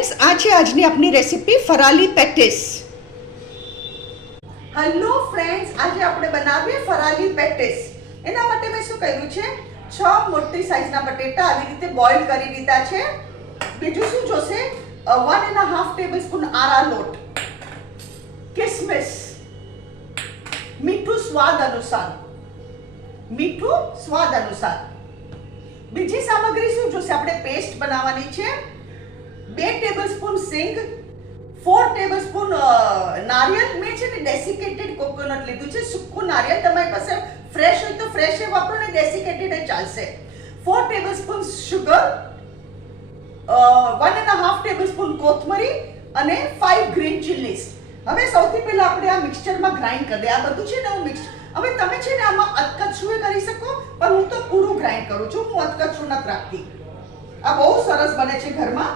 Friends, આ છે આજની આપણી રેસીપી ફરાલી પેટીસ. હેલો ફ્રેન્ડ્સ, આજે આપણે બનાવીએ ફરાલી પેટીસ. એના માટે મેં શું કર્યું છે, 6 મોટી સાઈઝના બટેટા આવી રીતે બોઇલ કરી લીધા છે. બીજું શું જોશે, 1.5 ટેબલસ્પૂન આરા લોટ, કિસમિસ, મીઠું સ્વાદ અનુસાર. બીજી સામગ્રી શું જોશે, આપણે પેસ્ટ બનાવવાની છે. 2 ટેબલસ્પૂન સિંગ, 4 ટેબલસ્પૂન નારિયેળ. મેં છે ને ડેસિકેટેડ કોકોનટ લીધું છે, સૂકું નારિયેળ. તમારી પાસે ફ્રેશ હોય તો ફ્રેશ એ વાપરો ને ડેસિકેટેડ એ ચાલશે. 4 ટેબલસ્પૂન શુગર, 1.5 ટેબલસ્પૂન કોથમરી અને 5 ગ્રીન ચીલીઝ. હવે સૌથી પહેલા આપણે આ મિક્સચરમાં ગ્રાઇન્ડ કરી દે. આ બધું છે ને હું મિક્સ. હવે તમે છે ને આમાં અધકચરું કરી શકો, પણ હું તો પૂરું ગ્રાઇન્ડ કરું છું. હું અધકચરું નથી રાખતી. આ બહુ સરસ બને છે ઘરમાં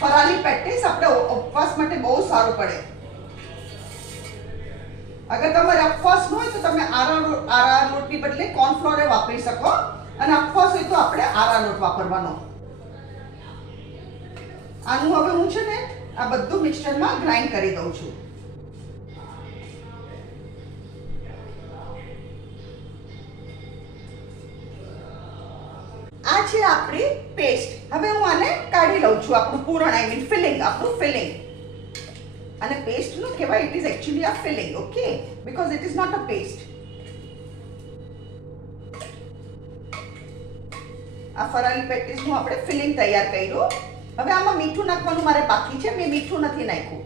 ફરાલી પેટીસ. આપણે ઉપવાસ માટે બહુ સારું પડે. અગર તમારે ઉપવાસ ન હોય તો તમે આરા લોટની બદલે કોર્નફ્લોર વાપરી શકો, અને ઉપવાસ હોય તો આપણે આરા લોટ વાપરવાનો. આનું હવે હું છે ને આ બધું મિક્સચરમાં ગ્રાઇન્ડ કરી દઉં છું. આ છે આપણી પેસ્ટ. હવે હું આને કાઢી લઉં છું. આપણું પૂરણ, આઈ મીન ફિલિંગ, આપણું ફિલિંગ. અને પેસ્ટ નું કહેવાય, it is actually a filling, okay, because it is not a paste. આ ફરાલી પેટીસ નું આપણે ફિલિંગ તૈયાર કર્યું. હવે આમાં મીઠું નાખવાનું મારે બાકી છે. મેં મીઠું નથી નાખ્યું.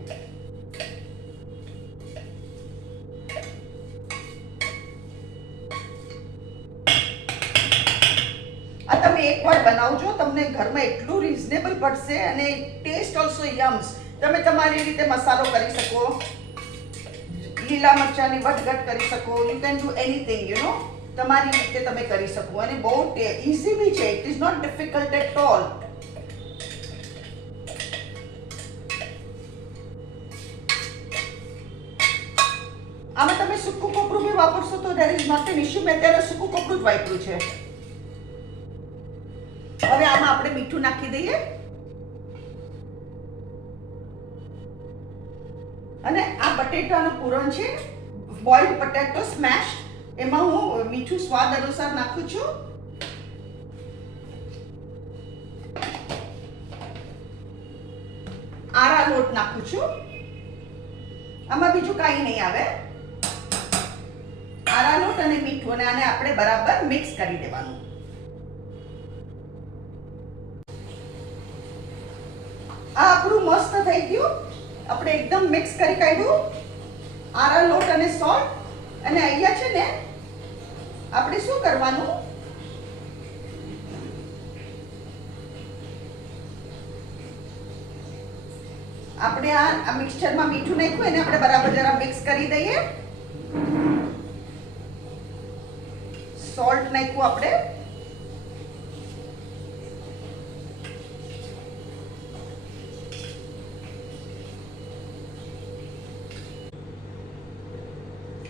આ તમે એકવાર બનાવજો, તમને ઘરમાં એટલું રીઝનેબલ પડશે અને ટેસ્ટ ઓલ્સો યમ્સ. તમે તમારી રીતે મસાલો કરી શકો, લીલા મરચાની વધઘટ કરી શકો. You can do anything, you know, તમારી રીતે તમે કરી શકો. અને બહુ ઇઝી બી છે. It is not difficult at all. આમાં તમે સૂકું કોપરું બી વાપરશો તો there is not an issue. મેં અત્યારે સૂકું કોપરું જ વાપર્યું છે. હવે આમાં આપણે મીઠું નાખી દઈએ અને આ બટેટાનું પૂરણ છે, બોઇલ્ડ પોટેટો સ્મેશ. એમાં હું મીઠું સ્વાદ અનુસાર નાખું છું. આરા લોટ નાખું છું. આમાં બીજું કાંઈ નહીં આવે. આરા લોટ અને મીઠું, અને આને આપણે બરાબર મિક્સ કરી દેવાનું. આ આપણું મસ્ત થઈ ગયું. આપણે એકદમ મિક્સ કરી કાઢ્યું આરા લોટ અને સોલ્ટ. અને અહીંયા છે ને આપણે શું કરવાનું, આપણે આ મિક્સચરમાં મીઠું નાખ્યું, એને આપણે બરાબર જરા મિક્સ કરી દઈએ. સોલ્ટ નાખ્યું આપણે.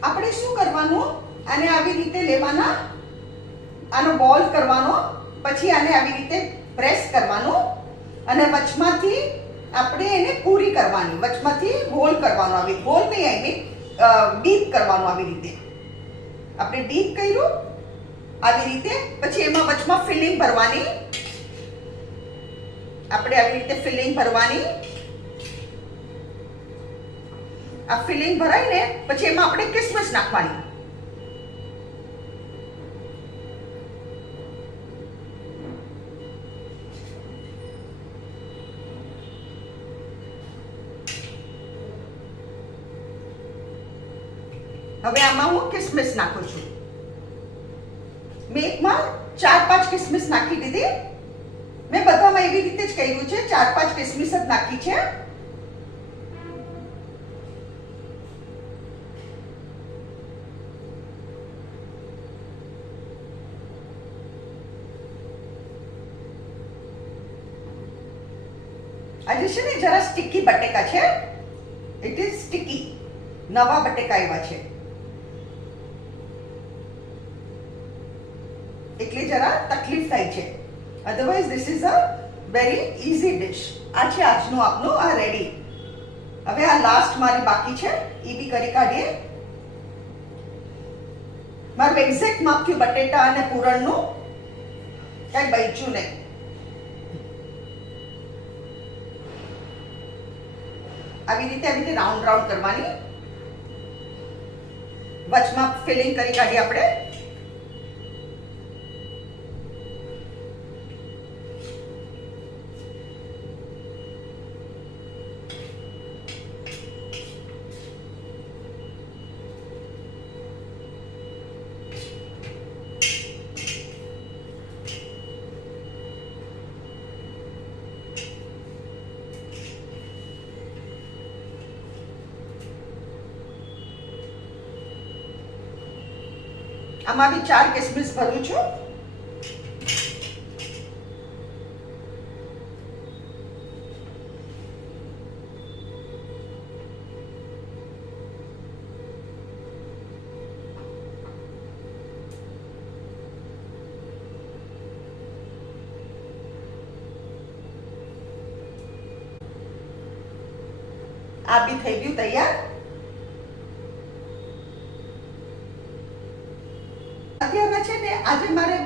આપણે શું કરવાનું, આને આવી રીતે લેવાના, આનો બોલ કરવાનો, પછી આને આવી રીતે પ્રેસ કરવાનું, અને વચમાંથી આપણે એને પૂરી કરવાની, વચમાંથી હોલ કરવાનો. આવી હોલ નહીં, આઈ મીન ડીપ કરવાનું. આવી રીતે આપણે ડીપ કર્યું આવી રીતે. પછી એમાં વચમાં ફિલિંગ ભરવાની. આપણે આવી રીતે ફિલિંગ ભરવાની. આ ફિલિંગ ભરાઈને પછી એમાં આપણે કિસમિસ નાખવાની. હવે આમાં હું કિસમિસ નાખું છું. મેં એકમાં 4-5 કિસમિસ નાખી દીધી. મેં બધામાં એવી રીતે જ કર્યું છે, 4-5 કિસમિસ જ નાખી છે. આજે છે ને જરા સ્ટીકી બટેકા છે. It is sticky. નવા બટેકા આવ્યા છે એટલે જરા તકલીફ થાય છે. Otherwise this is a very easy dish. આ છે આજનું આપનું આ રેડી. હવે આ લાસ્ટ મારી બાકી છે, એ બી કરી કાઢીએ. મારું એક્ઝેક્ટ માપ થયું બટેટા અને પૂરણનું, કઈ બચ્યું નહીં. આવી રીતે રાઉન્ડ રાઉન્ડ કરવાની. વચમાં ફિલિંગ કરી કાઢીએ આપણે. આમાં બી 4 કિસમિસ ભરું છું. આ બી થઈ ગયું તૈયાર. અત્યારના છે ને આજે મારે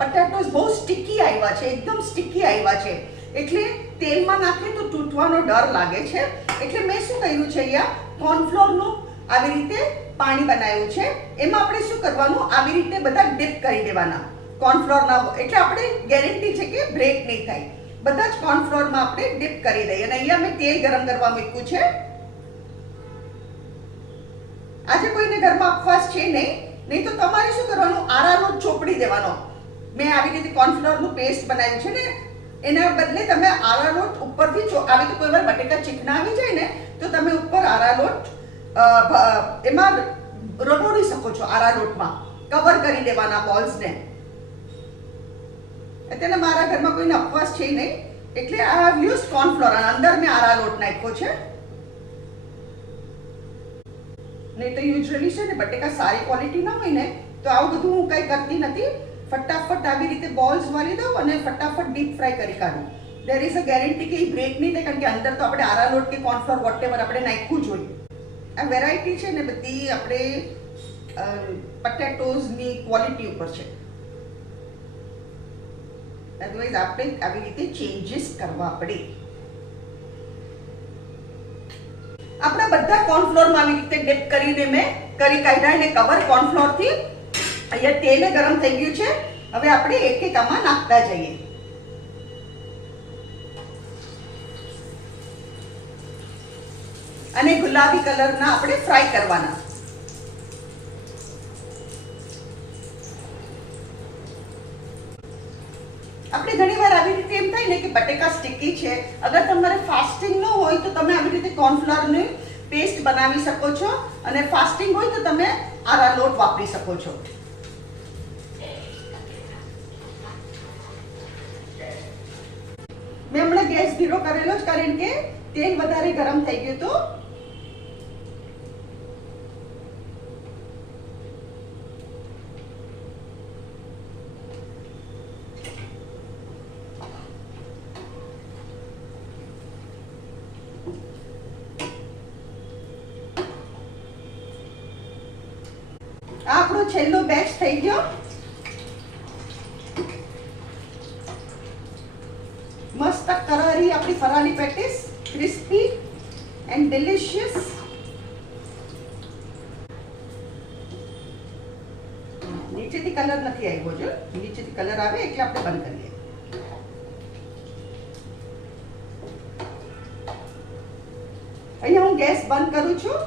પટેટોસ બહુ સ્ટીકી આવ્યા છે, એકદમ સ્ટીકી આવ્યા છે, એટલે તેલમાં નાખે તો તૂટવાનો ડર લાગે છે. એટલે મેં શું કર્યું છે, અહીંયા કોર્નફ્લોરનું આવી રીતે પાણી બનાવ્યું છે. એમાં આપણે શું કરવાનું, આવી રીતે બધા ડીપ કરી દેવાના કોર્નફ્લોરના, એટલે આપણે ગેરંટી છે કે બ્રેક નહીં થાય. બધા જ કોર્નફ્લોરમાં આપણે ડીપ કરી દઈએ. અને અહીંયા મેં તેલ ગરમ કરવા મૂક્યું છે. આજે કોઈને ઘરમાં ઉપવાસ છે નહીં તો તમારે શું કરવાનું, આરારોટ ચોપડી દેવાનો. મેં આવી રીતે કોર્નફ્લોરનું પેસ્ટ બનાવ્યું છે ને, એના બદલે તમે આરારોટ ઉપરથી આવી તો કોઈ વાર બટેકા ચીકણા આવી જાય ને તો તમે ઉપર આરારોટ એમાં રગોડી શકો છો. આરારોટમાં કવર કરી દેવાના બોલ્સને. અત્યારે મારા ઘરમાં કોઈને ઉપવાસ છે નહીં, એટલે આઈ હેવ યુઝડ કોર્નફ્લોર અને અંદર મેં આરારોટ નાખ્યો છે. નહીં તો યુઝ્યુઅલી છે ને બટેકા સારી ક્વોલિટીના હોય ને તો આવું બધું હું કંઈ કરતી નથી. ફટાફટ આવી રીતે બોલ્સ વાળી દઉં અને ફટાફટ ડીપ ફ્રાય કરી કાઢું. દેર ઇઝ અ ગેરંટી કે એ બ્રેક નહીં થાય, કારણ કે અંદર તો આપણે આરારોટ કે કોર્નફ્લોર વોટેવર આપણે નાખ્યું જોઈએ. આ વેરાયટી છે ને બધી આપણે પટેટોઝની ક્વોલિટી ઉપર છે. અદરવાઇઝ આપણે આવી રીતે ચેન્જીસ કરવા પડે. આપણા બધા કોર્નફ્લોરમાં આવી રીતે ડીપ કરીને મેં કરી કાઢ્યા અને કવર કોર્નફ્લોરથી. અહીંયા તેલ ગરમ થઈ ગયું છે. હવે આપણે એક એક આમાં નાખતા જઈએ. અને ગુલાબી કલરના આપણે ફ્રાય કરવાના. આપણે ઘણીવાર આવી રીતે એમ થાય ને કે બટેકા સ્ટીકી છે. અગર તમારે ફાસ્ટિંગ ન હોય તો તમે આવી રીતે કોર્નફ્લોરની પેસ્ટ બનાવી શકો છો, અને ફાસ્ટિંગ હોય તો તમે આરા લોટ વાપરી શકો છો. મેં હમણાં ગેસ ધીરો કરેલો જ, કારણ કે તેલ વધારે ગરમ થઈ ગયું હતું. આપણો છેલ્લો બેચ થઈ ગયો. મસ્ત કરારી આપણી ફરાળી પેટીસ, ક્રિસ્પી એન્ડ ડિલિશિયસ. નીચેથી કલર નથી આવ્યો, જો નીચેથી કલર આવે એટલે આપણે બંધ કરીએ. અહીંયા હું ગેસ બંધ કરું છું.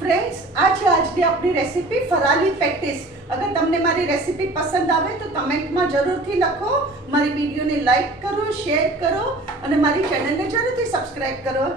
ફ્રેન્ડ્સ, આ છે આજની આપણી રેસીપી ફરાળી પેટીસ. અગર તમને મારી રેસીપી પસંદ આવે તો કમેન્ટમાં જરૂરથી લખો. મારી વિડીયોને લાઈક કરો, શેર કરો અને મારી ચેનલને જરૂરથી સબસ્ક્રાઇબ કરો.